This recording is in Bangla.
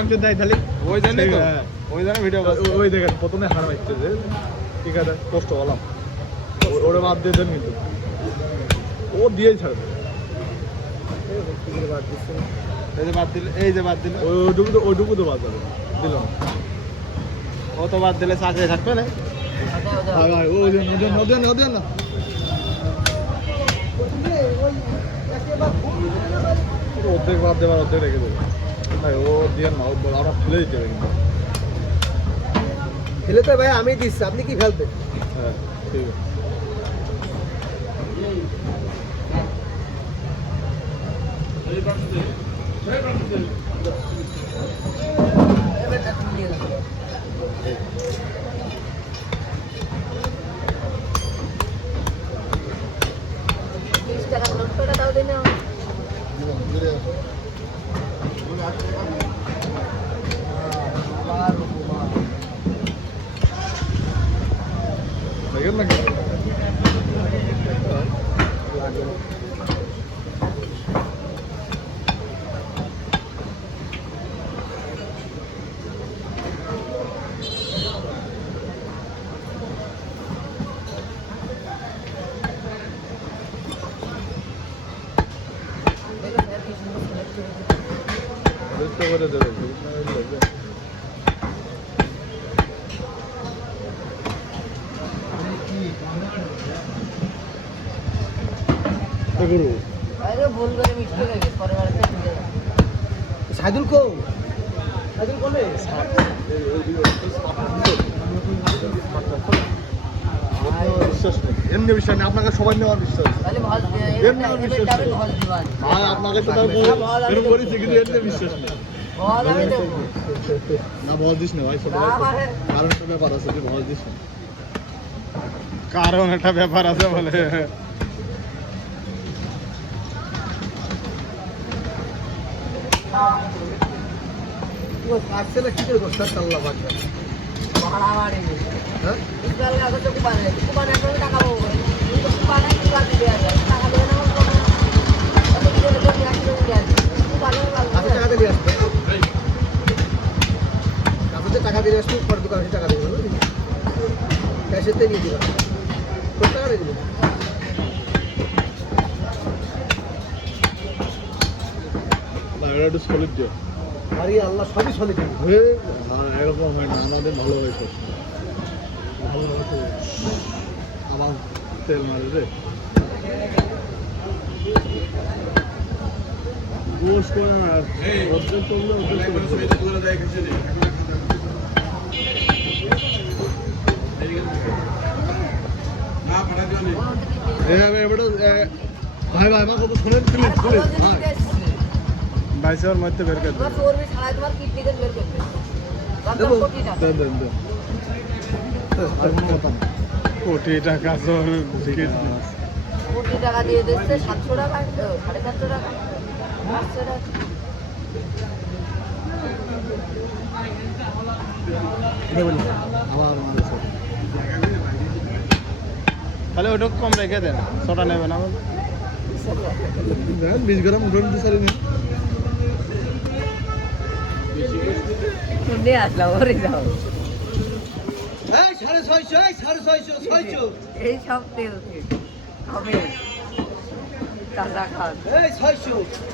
মাংস দেয় তাহলে ওই জানি তো ওই জানি ভিডিও ওই দেখেন প্রথমে হার মারছে যে ঠিক আছে কষ্ট হলাম ওরে বাদ দিয়ে দেন কিন্তু ও দিয়েই ছাড়বে বাদ দিচ্ছে এই যে বাদ দিল ওইটুকু তো বাদ যাবে দিল না ও তো বাদ দিলে চাকরি থাকবে না ভাই ওদের না অর্ধেক বাদ দেবার অর্ধেক রেখে দেবে ভাই ও দিয়ে না আমরা ফেলে দিতে হবে কিন্তু ফেলে তো ভাই আমি দিচ্ছি আপনি কি ফেলবেন হ্যাঁ ঠিক আছে দেখেন না করে দেবে সাইদুল কো সাইদুল কোনে বিশ্বাস নেই এমনি বিশ্বাস নেই আপনাকে সবাই নেওয়ার বিশ্বাস ভাই আপনাকে তো এরকম করেছি কিন্তু এমনি বিশ্বাস নেই না বল দিস না ভাই কারণ একটা ব্যাপার আছে তুই বল দিস না কারণ একটা ব্যাপার আছে বলে আসছে না কি করে বসতে আল্লাহ পাক হ্যাঁ টাকা দিয়ে আসবে টাকা দিয়ে আসবে পরে দোকানে টাকা দেবে ক্যাশেতে নিয়ে দিবা কত টাকা দেবে একটু সলিড দিও আরে আল্লাহ সবই সলিড এরকম হয় না আমাদের ভালো হয় সব ভালো আমার তেল মারে রে গোস করে না অর্ধেক করলে ভাই ভাই আমার কথা শুনেন প্লিজ প্লিজ ভাই বাইশের মধ্যে বের করে কোটি টাকা কোটি টাকা দিয়ে দিচ্ছে 700 টাকা 750 টাকা 500 টাকা তাহলে ওইটুকু কম রেখে দেন 100টা নেবে না 20 গ্রাম উঠে নিতে পারি না শুনে আসলাম ওরে যাও এই 650 এই 650 এই সব তেল হবে কাঁচা খান এই 600